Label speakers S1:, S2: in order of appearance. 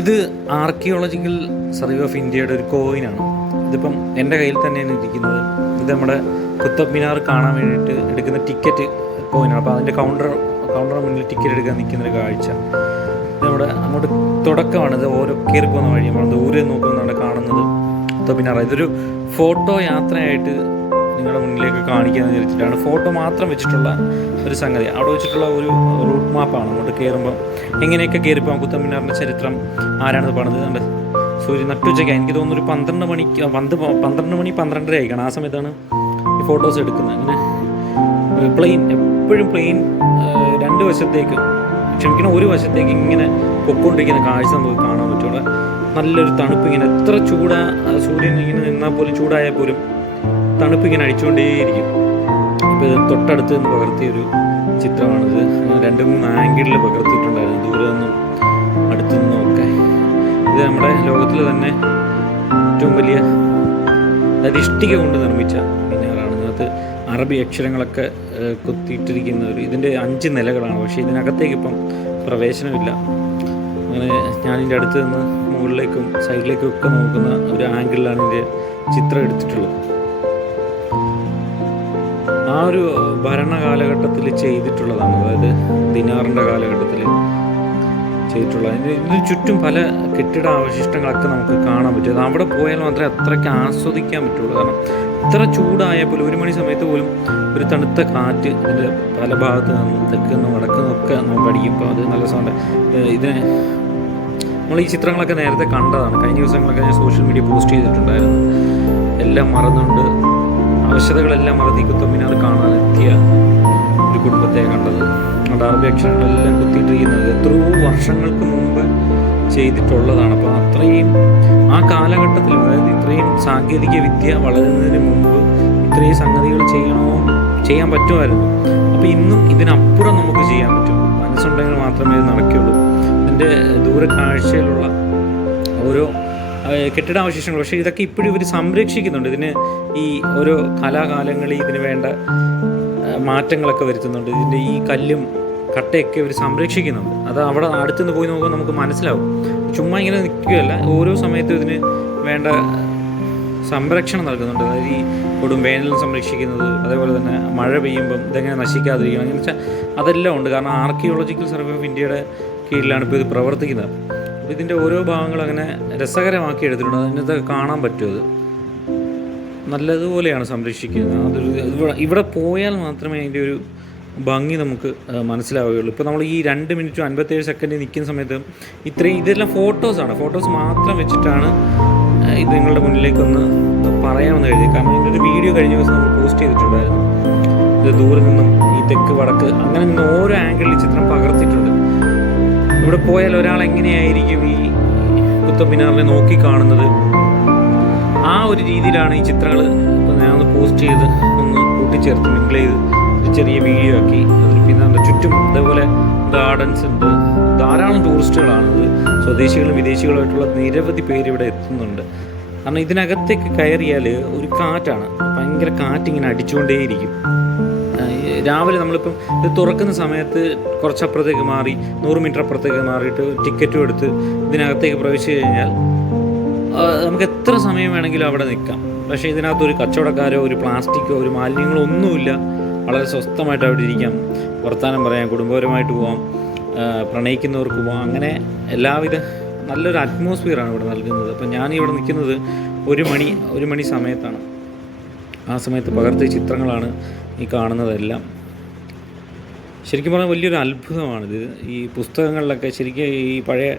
S1: ഇത് archaeological survey of ഇന്ത്യയുടെ ഒരു കോയിനാണ് ഇതിപ്പം എന്റെ കയ്യിൽ തന്നെയാണ് ഇരിക്കുന്നത്. ഇത് നമ്മുടെ കുത്തബ് മിനാർ കാണാൻ വേണ്ടിയിട്ട് എടുക്കുന്ന ടിക്കറ്റ് കോയിനാണ് അപ്പോൾ അതിന്റെ കൗണ്ടർ കൗണ്ടറിന് മുന്നിൽ ടിക്കറ്റ് എടുക്കാൻ നിൽക്കുന്ന ഒരു കാഴ്ച നമ്മുടെ അങ്ങോട്ട് തുടക്കമാണ്. ഇത് ഓരോ കയറി പോകുന്ന വഴി നമ്മൾ ദൂരെ നോക്കുന്നതാണ് കാണുന്നത്. കുത്തബ് മിനാർ ഇതൊരു ഫോട്ടോ യാത്രയായിട്ട് നിങ്ങളുടെ മുന്നിലേക്ക് കാണിക്കാമെന്ന് വിചാരിച്ചിട്ടാണ് ഫോട്ടോ മാത്രം വെച്ചിട്ടുള്ള ഒരു സംഗതി. അവിടെ വെച്ചിട്ടുള്ള ഒരു റൂട്ട് മാപ്പാണ് അങ്ങോട്ട് കയറുമ്പോൾ എങ്ങനെയൊക്കെ കയറിപ്പോൾ കുത്തം മിനാറിന്റെ ചരിത്രം ആരാണത് പണിത് കണ്ട്? സൂര്യൻ നട്ടുച്ചയ്ക്ക്. എനിക്ക് തോന്നുന്നു ഒരു പന്ത്രണ്ട് മണിക്ക് പന്ത് പന്ത്രണ്ട് മണി പന്ത്രണ്ടര ആയിക്കണം. ആ സമയത്താണ് ഈ ഫോട്ടോസ് എടുക്കുന്നത്. അങ്ങനെ പ്ലെയിൻ എപ്പോഴും പ്ലെയിൻ രണ്ട് വശത്തേക്ക് ക്ഷമിക്കണം ഒരു വശത്തേക്ക് ഇങ്ങനെ പൊക്കോണ്ടിരിക്കുന്ന കാഴ്ച നമുക്ക് കാണാൻ പറ്റുള്ളൂ. നല്ലൊരു തണുപ്പ് ഇങ്ങനെ എത്ര ചൂടാ സൂര്യൻ ഇങ്ങനെ നിന്നാൽ പോലും ചൂടായാൽ പോലും തണുപ്പ് ഇങ്ങനെ അടിച്ചുകൊണ്ടേയിരിക്കും. ഇപ്പോൾ ഇത് തൊട്ടടുത്ത് നിന്ന് പകർത്തിയൊരു ചിത്രമാണിത്. രണ്ട് മൂന്ന് ആംഗിളിൽ പകർത്തിയിട്ടുണ്ടായിരുന്നു. ദൂരെ നിന്നും അടുത്തു നിന്നും ഒക്കെ ഇത് നമ്മുടെ ലോകത്തിൽ തന്നെ ഏറ്റവും വലിയ അതായത് ഇഷ്ടിക കൊണ്ട് നിർമ്മിച്ച മിനാറാണ് ഇതിനകത്ത് അറബി അക്ഷരങ്ങളൊക്കെ കൊത്തിയിട്ടിരിക്കുന്ന ഒരു ഇതിന്റെ അഞ്ച് നിലകളാണ്. പക്ഷേ ഇതിനകത്തേക്ക് ഇപ്പം പ്രവേശനമില്ല. അങ്ങനെ ഞാനിന്റെ അടുത്ത് നിന്ന് മുകളിലേക്കും സൈഡിലേക്കും ഒക്കെ നോക്കുന്ന ഒരു ആംഗിളിലാണ് ഇതിന്റെ ചിത്രം എടുത്തിട്ടുള്ളത്. ആ ഒരു ഭരണ കാലഘട്ടത്തിൽ ചെയ്തിട്ടുള്ളതാണ്. അതായത് ദിനാറിന്റെ കാലഘട്ടത്തിൽ ചെയ്തിട്ടുള്ള ഇതിന് ചുറ്റും പല കെട്ടിട അവശിഷ്ടങ്ങളൊക്കെ നമുക്ക് കാണാൻ പറ്റും. അത് അവിടെ പോയാൽ മാത്രമേ അത്രയ്ക്ക് ആസ്വദിക്കാൻ പറ്റുള്ളൂ. കാരണം ഇത്ര ചൂടായാൽ പോലും ഒരു മണി സമയത്ത് പോലും ഒരു തണുത്ത കാറ്റ് ഇതിന്റെ പല ഭാഗത്ത് നിന്നും തെക്ക് നിന്നും വടക്ക് നിന്നൊക്കെ നമുക്ക് അടിക്കുമ്പോൾ അത് നല്ല സൗണ്ട് ഇതിനെ നമ്മൾ ഈ ചിത്രങ്ങളൊക്കെ നേരത്തെ കണ്ടതാണ്. കഴിഞ്ഞ ദിവസങ്ങളൊക്കെ ഞാൻ സോഷ്യൽ മീഡിയ പോസ്റ്റ് ചെയ്തിട്ടുണ്ടായിരുന്നു. എല്ലാം മറന്നുകൊണ്ട് അവശതകളെല്ലാം ഈ കുത്തമ്മിനാർ കാണാനെത്തിയ ഒരു കുടുംബത്തെ കണ്ടത്. അറബി അക്ഷരങ്ങളെല്ലാം കുത്തിയിട്ടിരിക്കുന്നത് എത്രയോ വർഷങ്ങൾക്ക് മുമ്പ് ചെയ്തിട്ടുള്ളതാണ്. അപ്പം അത്രയും ആ കാലഘട്ടത്തിൽ അതായത് ഇത്രയും സാങ്കേതിക വിദ്യ വളരുന്നതിന് മുമ്പ് ഇത്രയും സംഗതികൾ ചെയ്യണോ ചെയ്യാൻ പറ്റുമായിരുന്നു. അപ്പോൾ ഇന്നും ഇതിനപ്പുറം നമുക്ക് ചെയ്യാൻ പറ്റും. മനസ്സുണ്ടെങ്കിൽ മാത്രമേ നടക്കുകയുള്ളൂ. ഇതിന്റെ ദൂരക്കാഴ്ചയിലുള്ള കെട്ടിടാവശിഷ്ടങ്ങൾ പക്ഷേ ഇതൊക്കെ ഇപ്പോഴും ഇവർ സംരക്ഷിക്കുന്നുണ്ട്. ഇതിന് ഈ ഓരോ കലാകാലങ്ങളിൽ ഇതിന് വേണ്ട മാറ്റങ്ങളൊക്കെ വരുത്തുന്നുണ്ട്. ഇതിന്റെ ഈ കല്ലും കട്ടയൊക്കെ ഇവർ സംരക്ഷിക്കുന്നുണ്ട്. അത് അവിടെ അടുത്തുനിന്ന് പോയി നോക്കുമ്പോൾ നമുക്ക് മനസ്സിലാവും. ചുമ്മാ ഇങ്ങനെ നിൽക്കുകയല്ല. ഓരോ സമയത്തും ഇതിന് വേണ്ട സംരക്ഷണം നൽകുന്നുണ്ട്. അതായത് ഈ കൊടും വേനൽ സംരക്ഷിക്കുന്നത് അതേപോലെ തന്നെ മഴ പെയ്യുമ്പം ഇതെങ്ങനെ നശിക്കാതിരിക്കണം എന്ന് വെച്ചാൽ അതെല്ലാം ഉണ്ട്. കാരണം ആർക്കിയോളജിക്കൽ സർവേ ഓഫ് ഇന്ത്യയുടെ കീഴിലാണ് ഇപ്പോൾ ഇത് പ്രവർത്തിക്കുന്നത്. ഇതിന്റെ ഓരോ ഭാഗങ്ങളും അങ്ങനെ രസകരമാക്കി എടുത്തിട്ടുണ്ട്. അതിനകത്ത് കാണാൻ പറ്റും അത്. നല്ലതുപോലെയാണ് സംരക്ഷിക്കുന്നത്. അതൊരു ഇവിടെ ഇവിടെ പോയാൽ മാത്രമേ അതിന്റെ ഒരു ഭംഗി നമുക്ക് മനസ്സിലാവുകയുള്ളൂ. ഇപ്പോൾ നമ്മൾ ഈ രണ്ട് മിനിറ്റും അൻപത്തേഴ് സെക്കൻഡ് നിൽക്കുന്ന സമയത്ത് ഇത്രയും ഇതെല്ലാം ഫോട്ടോസാണ് ഫോട്ടോസ് മാത്രം വെച്ചിട്ടാണ് ഇത് നിങ്ങളുടെ മുന്നിലേക്ക് ഒന്ന് പറയാമെന്ന് കരുതി. കാരണം ഇതിന്റെ ഒരു വീഡിയോ കഴിഞ്ഞ ദിവസം നമ്മൾ പോസ്റ്റ് ചെയ്തിട്ടുണ്ടായിരുന്നു. ഇത് ദൂരെ നിന്നും ഈ തെക്ക് വടക്ക് അങ്ങനെ നിന്ന് ഓരോ ആംഗിളിൽ ചിത്രം പകർത്തിയിട്ടുണ്ട് ഇവിടെ പോയാൽ ഒരാൾ എങ്ങനെയായിരിക്കും ഈ കുത്തബ്മിനാറിനെ നോക്കി കാണുന്നത്? ആ ഒരു രീതിയിലാണ് ഈ ചിത്രങ്ങൾ ഇപ്പം ഞാൻ ഒന്ന് പോസ്റ്റ് ചെയ്ത് ഒന്ന് കൂട്ടിച്ചേർത്ത് മിങ്കിൾ ചെയ്ത് ഒരു ചെറിയ വീഡിയോ ആക്കി. അതിൽ പിന്നെ അതിന്റെ ചുറ്റും അതേപോലെ ഗാർഡൻസ് ഉണ്ട്. ധാരാളം ടൂറിസ്റ്റുകളാണ് ഇത്. സ്വദേശികളും വിദേശികളുമായിട്ടുള്ള നിരവധി പേര് ഇവിടെ എത്തുന്നുണ്ട്. കാരണം ഇതിനകത്തേക്ക് കയറിയാൽ ഒരു കാറ്റാണ്. ഭയങ്കര കാറ്റിങ്ങനെ അടിച്ചുകൊണ്ടേയിരിക്കും. രാവിലെ നമ്മളിപ്പം ഇത് തുറക്കുന്ന സമയത്ത് കുറച്ചപ്പുറത്തേക്ക് മാറി നൂറ് മീറ്റർ അപ്പുറത്തേക്ക് മാറിയിട്ട് ടിക്കറ്റും എടുത്ത് ഇതിനകത്തേക്ക് പ്രവേശിച്ചു കഴിഞ്ഞാൽ നമുക്ക് എത്ര സമയം വേണമെങ്കിലും അവിടെ നിൽക്കാം. പക്ഷേ ഇതിനകത്ത് ഒരു കച്ചവടക്കാരോ ഒരു പ്ലാസ്റ്റിക്കോ ഒരു മാലിന്യങ്ങളോ ഒന്നുമില്ല. വളരെ സ്വസ്ഥമായിട്ട് അവിടെ ഇരിക്കാം. വർത്തമാനം പറയാം കുടുംബപരമായിട്ട് പോവാം പ്രണയിക്കുന്നവർക്ക് പോവാം. അങ്ങനെ എല്ലാവിധ നല്ലൊരു അറ്റ്മോസ്ഫിയറാണ് ഇവിടെ നൽകുന്നത്. അപ്പം ഞാൻ ഇവിടെ നിൽക്കുന്നത് ഒരു മണി ഒരു മണി സമയത്താണ്. ആ സമയത്ത് പകർത്തിയ ചിത്രങ്ങളാണ് ഈ കാണുന്നതെല്ലാം. ശരിക്കും പറഞ്ഞാൽ വലിയൊരു അത്ഭുതമാണിത്. ഈ പുസ്തകങ്ങളിലൊക്കെ ശരിക്കും ഈ പഴയ